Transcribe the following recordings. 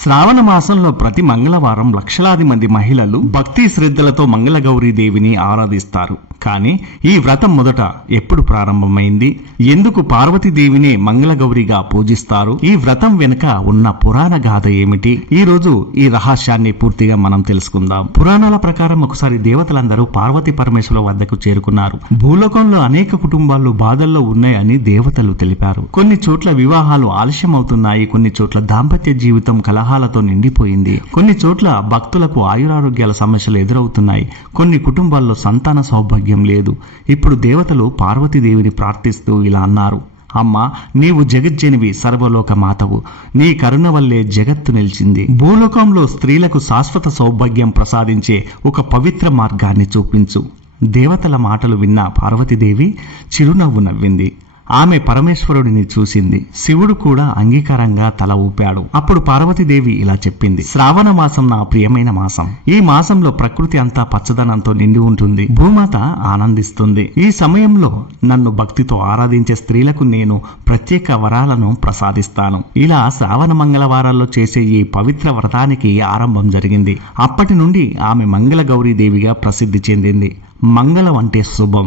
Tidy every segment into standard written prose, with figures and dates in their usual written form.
శ్రావణ మాసంలో ప్రతి మంగళవారం లక్షలాది మంది మహిళలు భక్తి శ్రద్ధలతో మంగళగౌరీ దేవిని ఆరాధిస్తారు. కానీ ఈ వ్రతం మొదట ఎప్పుడు ప్రారంభమైంది? ఎందుకు పార్వతీదేవిని మంగళగౌరిగా పూజిస్తారు? ఈ వ్రతం వెనుక ఉన్న పురాణ గాథ ఏమిటి? ఈ రోజు ఈ రహస్యాన్ని పూర్తిగా మనం తెలుసుకుందాం. పురాణాల ప్రకారం ఒకసారి దేవతలందరూ పార్వతీ పరమేశ్వరుల వద్దకు చేరుకున్నారు. భూలోకంలో అనేక కుటుంబాలు బాధల్లో ఉన్నాయని దేవతలు తెలిపారు. కొన్ని చోట్ల వివాహాలు ఆలస్యం అవుతున్నాయి, కొన్ని చోట్ల దాంపత్య జీవితం కలహాలతో నిండిపోయింది, కొన్ని చోట్ల భక్తులకు ఆయురారోగ్యాల సమస్యలు ఎదురవుతున్నాయి, కొన్ని కుటుంబాల్లో సంతాన సౌభాగ్యం లేదు. ఇప్పుడు దేవతలు పార్వతీదేవిని ప్రార్థిస్తూ ఇలా అన్నారు: అమ్మా, నీవు జగజ్జనివి, సర్వలోక మాతవు. నీ కరుణ వల్లే జగత్తు నిలిచింది. భూలోకంలో స్త్రీలకు శాశ్వత సౌభాగ్యం ప్రసాదించే ఒక పవిత్ర మార్గాన్ని చూపించు. దేవతల మాటలు విన్న పార్వతీదేవి చిరునవ్వు నవ్వింది. ఆమె పరమేశ్వరుడిని చూసింది. శివుడు కూడా అంగీకారంగా తల ఊపాడు. అప్పుడు పార్వతీదేవి ఇలా చెప్పింది: శ్రావణ మాసం నా ప్రియమైన మాసం. ఈ మాసంలో ప్రకృతి అంతా పచ్చదనంతో నిండి ఉంటుంది, భూమాత ఆనందిస్తుంది. ఈ సమయంలో నన్ను భక్తితో ఆరాధించే స్త్రీలకు నేను ప్రత్యేక వరాలను ప్రసాదిస్తాను. ఇలా శ్రావణ మంగళవారాల్లో చేసే ఈ పవిత్ర వ్రతానికి ఆరంభం జరిగింది. అప్పటి నుండి ఆమె మంగళగౌరీ దేవిగా ప్రసిద్ధి చెందింది. మంగళం అంటే శుభం,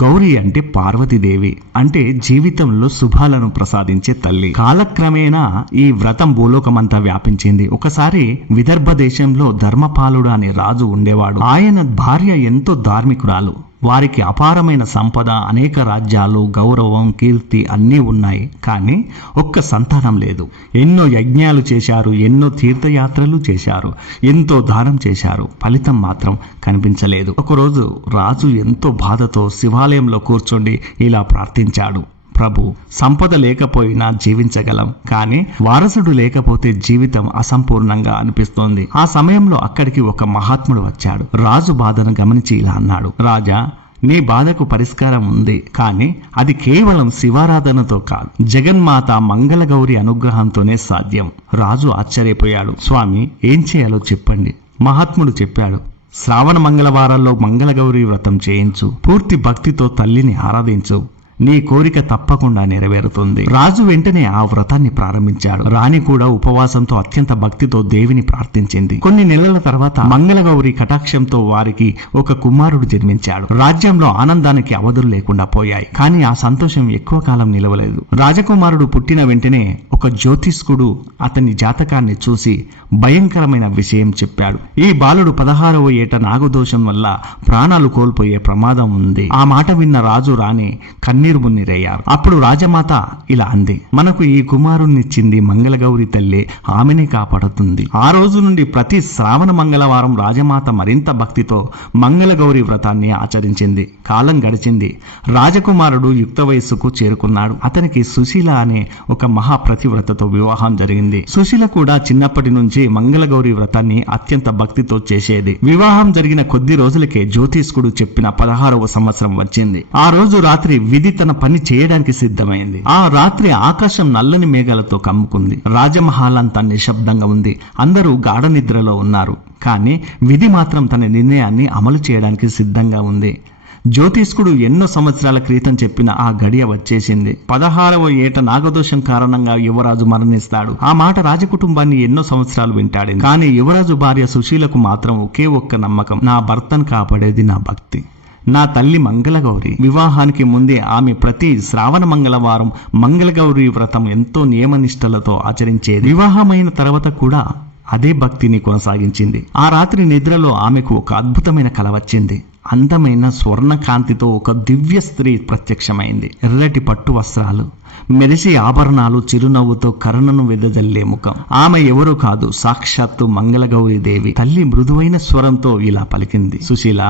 గౌరీ అంటే పార్వతీదేవి, అంటే జీవితంలో శుభాలను ప్రసాదించే తల్లి. కాలక్రమేణా ఈ వ్రతం భూలోకమంతా వ్యాపించింది. ఒకసారి విదర్భ దేశంలో ధర్మపాలుడు అనే రాజు ఉండేవాడు. ఆయన భార్య ఎంతో ధార్మికురాలు. వారికి అపారమైన సంపద, అనేక రాజ్యాలు, గౌరవం, కీర్తి అన్నీ ఉన్నాయి. కానీ ఒక్క సంతానం లేదు. ఎన్నో యజ్ఞాలు చేశారు, ఎన్నో తీర్థయాత్రలు చేశారు, ఎంతో దానం చేశారు, ఫలితం మాత్రం కనిపించలేదు. ఒకరోజు రాజు ఎంతో బాధతో శివాలయంలో కూర్చొని ఇలా ప్రార్థించాడు: ప్రభు, సంపద లేకపోయినా జీవించగలం, కానీ వారసుడు లేకపోతే జీవితం అసంపూర్ణంగా అనిపిస్తోంది. ఆ సమయంలో అక్కడికి ఒక మహాత్ముడు వచ్చాడు. రాజు బాధను గమనించి ఇలా అన్నాడు: రాజా, నీ బాధకు పరిష్కారం ఉంది, కానీ అది కేవలం శివారాధనతో కాదు, జగన్మాత మంగళగౌరి అనుగ్రహంతోనే సాధ్యం. రాజు ఆశ్చర్యపోయాడు. స్వామి, ఏం చేయాలో చెప్పండి. మహాత్ముడు చెప్పాడు: శ్రావణ మంగళవారాల్లో మంగళగౌరి వ్రతం చేయించు, పూర్తి భక్తితో తల్లిని ఆరాధించు, నీ కోరిక తప్పకుండా నెరవేరుతుంది. రాజు వెంటనే ఆ వ్రతాన్ని ప్రారంభించాడు. రాణి కూడా ఉపవాసంతో అత్యంత భక్తితో దేవిని ప్రార్థించింది. కొన్ని నెలల తర్వాత మంగళగౌరి కటాక్షంతో వారికి ఒక కుమారుడు జన్మించాడు. రాజ్యంలో ఆనందానికి అవధులు లేకుండా పోయాయి. కానీ ఆ సంతోషం ఎక్కువ కాలం నిలవలేదు. రాజకుమారుడు పుట్టిన వెంటనే ఒక జ్యోతిష్కుడు అతని జాతకాన్ని చూసి భయంకరమైన విషయం చెప్పాడు: ఈ బాలుడు 16వ ఏట నాగదోషం వల్ల ప్రాణాలు కోల్పోయే ప్రమాదం ఉంది. ఆ మాట విన్న రాజు, రాణి కన్నీరు మున్నీరయ్యారు. అప్పుడు రాజమాత ఇలా అంది: మనకు ఈ కుమారుణ్ణిచ్చింది మంగళగౌరి తల్లి, ఆమెనే కాపాడుతుంది. ఆ రోజు నుండి ప్రతి శ్రావణ మంగళవారం రాజమాత మరింత భక్తితో మంగళగౌరి వ్రతాన్ని ఆచరించింది. కాలం గడిచింది. రాజకుమారుడు యుక్త వయస్సుకు చేరుకున్నాడు. అతనికి సుశీల అనే ఒక మహాప్రతివ్రతతో వివాహం జరిగింది. సుశీల కూడా చిన్నప్పటి నుంచి మంగళగౌరి వ్రతాన్ని అత్యంత భక్తితో చేసేది. వివాహం జరిగిన కొద్ది రోజులకే జ్యోతిష్కుడు చెప్పిన 16వ సంవత్సరం వచ్చింది. ఆ రోజు రాత్రి విధి తన పని చేయడానికి సిద్ధమైంది. ఆ రాత్రి ఆకాశం నల్లని మేఘాలతో కమ్ముకుంది. రాజమహల్ అంతా నిశ్శబ్దంగా ఉంది. అందరూ గాఢ నిద్రలో ఉన్నారు. కానీ విధి మాత్రం తన నిర్ణయాన్ని అమలు చేయడానికి సిద్ధంగా ఉంది. జ్యోతిష్కుడు ఎన్నో సంవత్సరాల క్రితం చెప్పిన ఆ గడియ వచ్చేసింది. 16వ ఏట నాగదోషం కారణంగా యువరాజు మరణిస్తాడు. ఆ మాట రాజకుటుంబాన్ని ఎన్నో సంవత్సరాలు వెంటాడింది. కానీ యువరాజు భార్య సుశీలకు మాత్రం ఒకే ఒక్క నమ్మకం: నా భర్తను కాపాడేది నా భక్తి, నా తల్లి మంగళగౌరి. వివాహానికి ముందే ఆమె ప్రతి శ్రావణ మంగళవారం మంగళగౌరి వ్రతం ఎంతో నియమనిష్టలతో ఆచరించేది. వివాహమైన తర్వాత కూడా అదే భక్తిని కొనసాగించింది. ఆ రాత్రి నిద్రలో ఆమెకు ఒక అద్భుతమైన కల వచ్చింది. అందమైన స్వర్ణకాంతితో ఒక దివ్య స్త్రీ ప్రత్యక్షమైంది. ఎర్రటి పట్టు వస్త్రాలు, మెరిసే ఆభరణాలు, చిరునవ్వుతో కరుణను వెదజల్లే ముఖం. ఆమె ఎవరో కాదు, సాక్షాత్తు మంగళగౌరి దేవి. తల్లి మృదువైన స్వరంతో ఇలా పలికింది: సుశీల,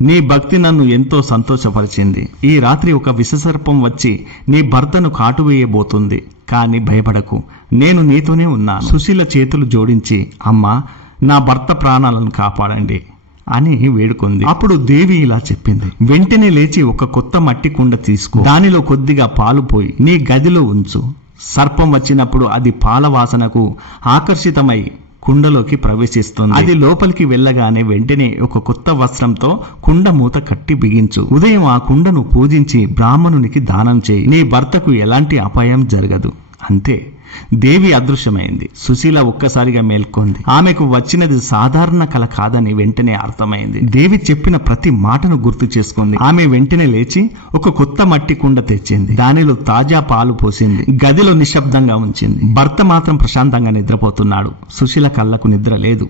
నీ భక్తి నన్ను ఎంతో సంతోషపరిచింది. ఈ రాత్రి ఒక విషసర్పం వచ్చి నీ భర్తను కాటువేయబోతుంది, కానీ భయపడకు, నేను నీతోనే ఉన్నాను. సుశీల చేతులు జోడించి, అమ్మా, నా భర్త ప్రాణాలను కాపాడండి అని వేడుకుంది. అప్పుడు దేవి ఇలా చెప్పింది: వెంటనే లేచి ఒక కొత్త మట్టి కుండ తీసుకో, దానిలో కొద్దిగా పాలు పోయి నీ గదిలో ఉంచు. సర్పం వచ్చినప్పుడు అది పాల వాసనకు ఆకర్షితమై కుండలోకి ప్రవేశిస్తుంది. అది లోపలికి వెళ్ళగానే వెంటనే ఒక కొత్త వస్త్రంతో కుండ మూత కట్టి బిగించు. ఉదయం ఆ కుండను పూజించి బ్రాహ్మణునికి దానం చేయి. నీ భర్తకు ఎలాంటి అపాయం జరగదు. అంతే. దేవి అదృశ్యమైంది. సుశీల ఒక్కసారిగా మేల్కొంది. ఆమెకు వచ్చినది సాధారణ కల కాదని వెంటనే అర్థమైంది. దేవి చెప్పిన ప్రతి మాటను గుర్తు చేసుకుంది. ఆమె వెంటనే లేచి ఒక కొత్త మట్టి కుండ తెచ్చింది. దానిలో తాజా పాలు పోసింది. గదిలో నిశ్శబ్దంగా ఉంచింది. భర్త మాత్రం ప్రశాంతంగా నిద్రపోతున్నాడు. సుశీల కళ్ళకు నిద్ర లేదు.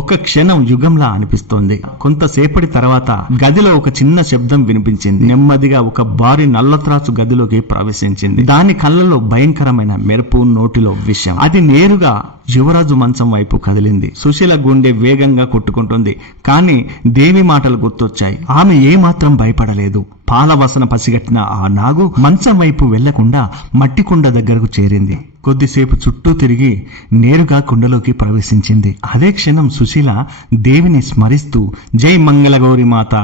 ఒక్క క్షణం యుగంలా అనిపిస్తోంది. కొంతసేపటి తర్వాత గదిలో ఒక చిన్న శబ్దం వినిపించింది. నెమ్మదిగా ఒక భారీ నల్లత్రాసు గదిలోకి ప్రవేశించింది. దాని కళ్ళలో భయంకరమైన మెరుపు, నోటిలో విషం. అది నేరుగా యువరాజు మంచం వైపు కదిలింది. సుశీల గుండె వేగంగా కొట్టుకుంటుంది. కానీ దేవి మాటలు గుర్తొచ్చాయి. ఆమె ఏమాత్రం భయపడలేదు. పాలవాసన పసిగట్టిన ఆ నాగు మంచం వైపు వెళ్లకుండా మట్టి కుండ దగ్గరకు చేరింది. కొద్దిసేపు చుట్టూ తిరిగి నేరుగా కుండలోకి ప్రవేశించింది. అదే క్షణం సుశీల దేవిని స్మరిస్తూ జై మంగళగౌరి మాత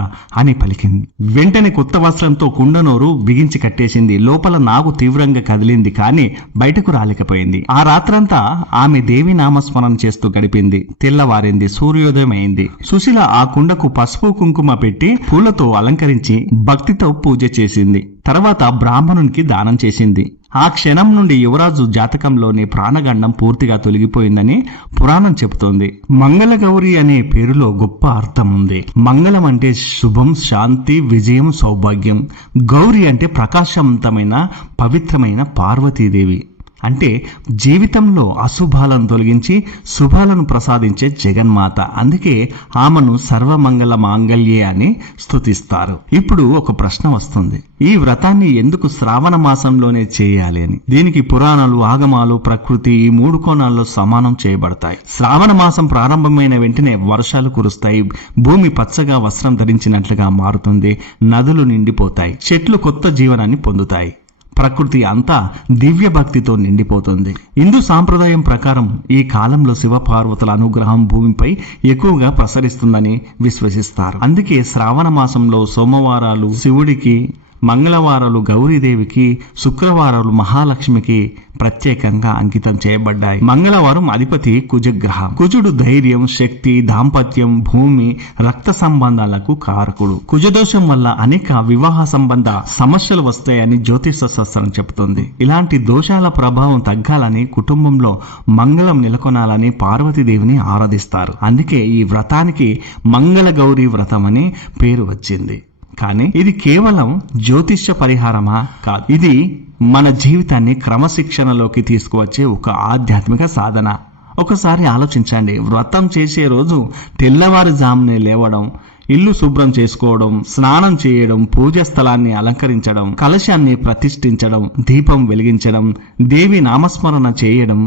అని పలికింది. వెంటనే కొత్త వస్త్రంతో కుండనోరు బిగించి కట్టేసింది. లోపల నాగు తీవ్రంగా కదిలింది, కానీ బయటకు రాలేకపోయింది. ఆ రాత్రంతా ఆమె దేవి నామస్మరణ చేస్తూ గడిపింది. తెల్లవారింది. సూర్యోదయం అయింది. సుశీల ఆ కుండకు పసుపు కుంకుమ పెట్టి పూలతో అలంకరించి భక్తితో పూజ చేసింది. తర్వాత బ్రాహ్మణునికి దానం చేసింది. ఆ క్షణం నుండి యువరాజు జాతకంలోని ప్రాణగండం పూర్తిగా తొలగిపోయిందని పురాణం చెబుతోంది. మంగళగౌరి అనే పేరులో గొప్ప అర్థం ఉంది. మంగళం అంటే శుభం, శాంతి, విజయం, సౌభాగ్యం. గౌరి అంటే ప్రకాశవంతమైన, పవిత్రమైన పార్వతీదేవి. అంటే జీవితంలో అశుభాలను తొలగించి శుభాలను ప్రసాదించే జగన్మాత. అందుకే ఆమెను సర్వమంగళ మాంగళ్యే అని స్తుతిస్తారు. ఇప్పుడు ఒక ప్రశ్న వస్తుంది, ఈ వ్రతాన్ని ఎందుకు శ్రావణ మాసంలోనే చేయాలి అని. దీనికి పురాణాలు, ఆగమాలు, ప్రకృతి ఈ 3 కోణాల్లో సమానం చేయబడతాయి. శ్రావణ మాసం ప్రారంభమైన వెంటనే వర్షాలు కురుస్తాయి. భూమి పచ్చగా వస్త్రం ధరించినట్లుగా మారుతుంది. నదులు నిండిపోతాయి. చెట్లు కొత్త జీవనాన్ని పొందుతాయి. ప్రకృతి అంతా దివ్య భక్తితో నిండిపోతుంది. హిందూ సాంప్రదాయం ప్రకారం ఈ కాలంలో శివపార్వతుల అనుగ్రహం భూమిపై ఎక్కువగా ప్రసరిస్తుందని విశ్వసిస్తారు. అందుకే శ్రావణ మాసంలో సోమవారాలు శివుడికి, మంగళవారాలు గౌరీదేవికి, శుక్రవారాలు మహాలక్ష్మికి ప్రత్యేకంగా అంకితం చేయబడ్డాయి. మంగళవారం అధిపతి కుజగ్రహం. కుజుడు ధైర్యం, శక్తి, దాంపత్యం, భూమి, రక్త సంబంధాలకు కారకుడు. కుజదోషం వల్ల అనేక వివాహ సంబంధ సమస్యలు వస్తాయని జ్యోతిష శాస్త్రం చెబుతుంది. ఇలాంటి దోషాల ప్రభావం తగ్గాలని, కుటుంబంలో మంగళం నెలకొనాలని పార్వతీదేవిని ఆరాధిస్తారు. అందుకే ఈ వ్రతానికి మంగళగౌరి వ్రతం అని పేరు వచ్చింది. కానీ ఇది కేవలం జ్యోతిష్య పరిహారమా? కాదు. ఇది మన జీవితాన్ని క్రమశిక్షణలోకి తీసుకువచ్చే ఒక ఆధ్యాత్మిక సాధన. ఒకసారి ఆలోచించండి. వ్రతం చేసే రోజు తెల్లవారుజామునే లేవడం, ఇల్లు శుభ్రం చేసుకోవడం, స్నానం చేయడం, పూజా స్థలాన్ని అలంకరించడం, కలశాన్ని ప్రతిష్ఠించడం, దీపం వెలిగించడం, దేవి నామస్మరణ చేయడం,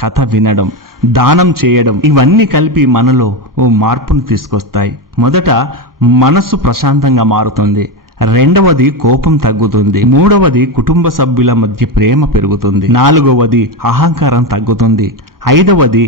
కథ వినడం, దానం చేయడం, ఇవన్నీ కలిపి మనలో ఓ మార్పును తీసుకొస్తాయి. మొదట మనస్సు ప్రశాంతంగా మారుతుంది. రెండవది కోపం తగ్గుతుంది. మూడవది కుటుంబ సభ్యుల మధ్య ప్రేమ పెరుగుతుంది. నాలుగవది అహంకారం తగ్గుతుంది. ఐదవది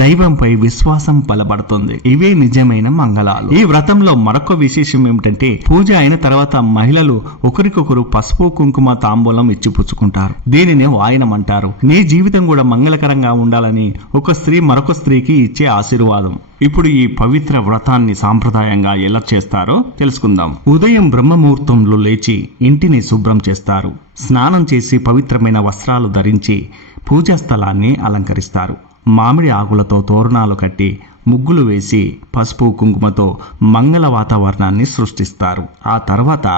దైవంపై విశ్వాసం బలపడుతుంది. ఇవే నిజమైన మంగళాలు. ఈ వ్రతంలో మరొక విశేషం ఏమిటంటే, పూజ అయిన తర్వాత మహిళలు ఒకరికొకరు పసుపు, కుంకుమ, తాంబూలం ఇచ్చిపుచ్చుకుంటారు. దీనిని వాయనం అంటారు. నీ జీవితం కూడా మంగళకరంగా ఉండాలని ఒక స్త్రీ మరొక స్త్రీకి ఇచ్చే ఆశీర్వాదం. ఇప్పుడు ఈ పవిత్ర వ్రతాన్ని సాంప్రదాయంగా ఎలా చేస్తారో తెలుసుకుందాం. ఉదయం బ్రహ్మముహూర్తంలో లేచి ఇంటిని శుభ్రం చేస్తారు. స్నానం చేసి పవిత్రమైన వస్త్రాలు ధరించి పూజా స్థలాన్ని అలంకరిస్తారు. మామిడి ఆకులతో తోరణాలు కట్టి ముగ్గులు వేసి పసుపు కుంకుమతో మంగళ వాతావరణాన్ని సృష్టిస్తారు. ఆ తర్వాత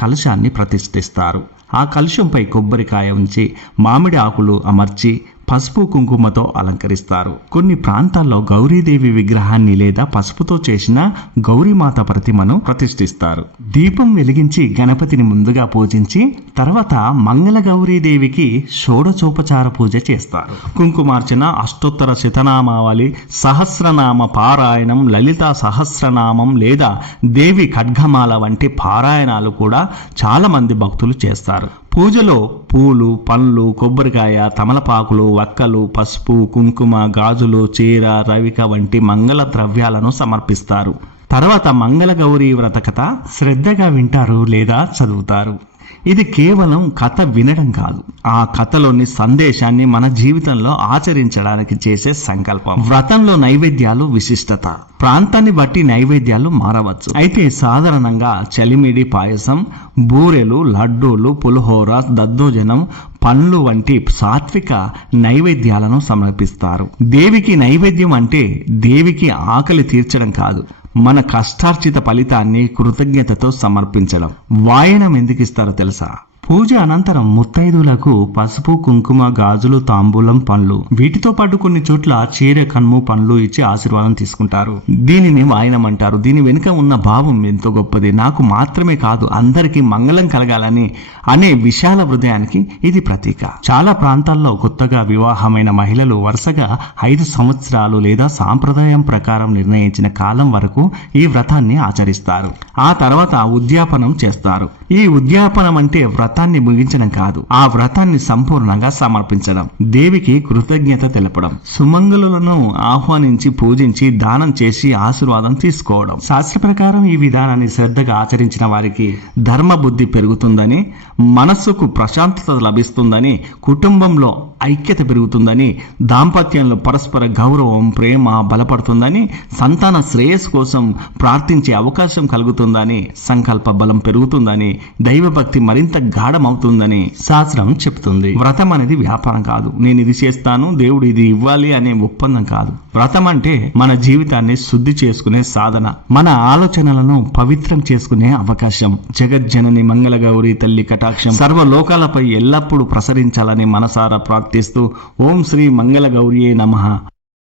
కలశాన్ని ప్రతిష్ఠిస్తారు. ఆ కలశంపై కొబ్బరికాయ ఉంచి మామిడి ఆకులు అమర్చి పసుపు కుంకుమతో అలంకరిస్తారు. కొన్ని ప్రాంతాల్లో గౌరీదేవి విగ్రహాన్ని లేదా పసుపుతో చేసిన గౌరీమాత ప్రతిమను ప్రతిష్ఠిస్తారు. దీపం వెలిగించి గణపతిని ముందుగా పూజించి తర్వాత మంగళ గౌరీదేవికి షోడచోపచార పూజ చేస్తారు. కుంకుమార్చన, అష్టోత్తర శతనామావళి, సహస్రనామ పారాయణం, లలితా సహస్రనామం లేదా దేవి ఖడ్గమాల వంటి పారాయణాలు కూడా చాలా మంది భక్తులు చేస్తారు. పూజలో పూలు, పండ్లు, కొబ్బరికాయ, తమలపాకులు, వక్కలు, పసుపు, కుంకుమ, గాజులు, చీర, రవిక వంటి మంగళ ద్రవ్యాలను సమర్పిస్తారు. తర్వాత మంగళ గౌరీ వ్రత కథ శ్రద్ధగా వింటారు లేదా చదువుతారు. ఇది కేవలం కథ వినడం కాదు, ఆ కథలోని సందేశాన్ని మన జీవితంలో ఆచరించడానికి చేసే సంకల్పం. వ్రతంలో నైవేద్యాలు విశిష్టత. ప్రాంతాన్ని బట్టి నైవేద్యాలు మారవచ్చు. అయితే సాధారణంగా చలిమిడి పాయసం, బూరెలు, లడ్డూలు, పులిహోర, దద్దోజనం, పండ్లు వంటి సాత్విక నైవేద్యాలను సమర్పిస్తారు. దేవికి నైవేద్యం అంటే దేవికి ఆకలి తీర్చడం కాదు, మన కష్టార్జిత ఫలితాన్ని కృతజ్ఞతతో సమర్పించడం. వాయనం ఎందుకు ఇస్తారో తెలుసా? పూజ అనంతరం ముత్తైదులకు పసుపు, కుంకుమ, గాజులు, తాంబూలం, పండ్లు, వీటితో పాటు కొన్ని చోట్ల చీర, కన్ము, పండ్లు ఇచ్చి ఆశీర్వాదం తీసుకుంటారు. దీనిని వాయనం అంటారు. దీని వెనుక ఉన్న భావం ఎంతో గొప్పది. నాకు మాత్రమే కాదు, అందరికీ మంగళం కలగాలని అనే విశాల హృదయానికి ఇది ప్రతీక. చాలా ప్రాంతాల్లో కొత్తగా వివాహమైన మహిళలు వరుసగా 5 సంవత్సరాలు లేదా సాంప్రదాయం ప్రకారం నిర్ణయించిన కాలం వరకు ఈ వ్రతాన్ని ఆచరిస్తారు. ఆ తర్వాత ఉద్యాపనం చేస్తారు. ఈ ఉద్యాపనం అంటే వ్రతాన్ని ముగించడం కాదు, ఆ వ్రతాన్ని సంపూర్ణంగా సమర్పించడం, దేవికి కృతజ్ఞత తెలపడం, సుమంగళులను ఆహ్వానించి పూజించి దానం చేసి ఆశీర్వాదం తీసుకోవడం. శాస్త్ర ప్రకారం ఈ విధానాన్ని శ్రద్ధగా ఆచరించిన వారికి ధర్మ బుద్ధి పెరుగుతుందని, మనస్సుకు ప్రశాంతత లభిస్తుందని, కుటుంబంలో ఐక్యత పెరుగుతుందని, దాంపత్యంలో పరస్పర గౌరవం, ప్రేమ బలపడుతుందని, సంతాన శ్రేయస్సు కోసం ప్రార్థించే అవకాశం కలుగుతుందని, సంకల్ప బలం పెరుగుతుందని, దైవభక్తి మరింత గాఢమవుతుందని శాస్త్రం చెప్తుంది. వ్రతం అనేది వ్యాపారం కాదు, నేను ఇది చేస్తాను, దేవుడు ఇది ఇవ్వాలి అనే ఒప్పందం కాదు. వ్రతం అంటే మన జీవితాన్ని శుద్ధి చేసుకునే సాధన, మన ఆలోచనలను పవిత్రం చేసుకునే అవకాశం. జగజ్జనని మంగళగౌరి తల్లి కటాక్షం సర్వలోకాలపై ఎల్లప్పుడూ ప్రసరించాలని మనసారా ప్రార్థిస్తూ ఓం శ్రీ మంగళగౌరియే నమః.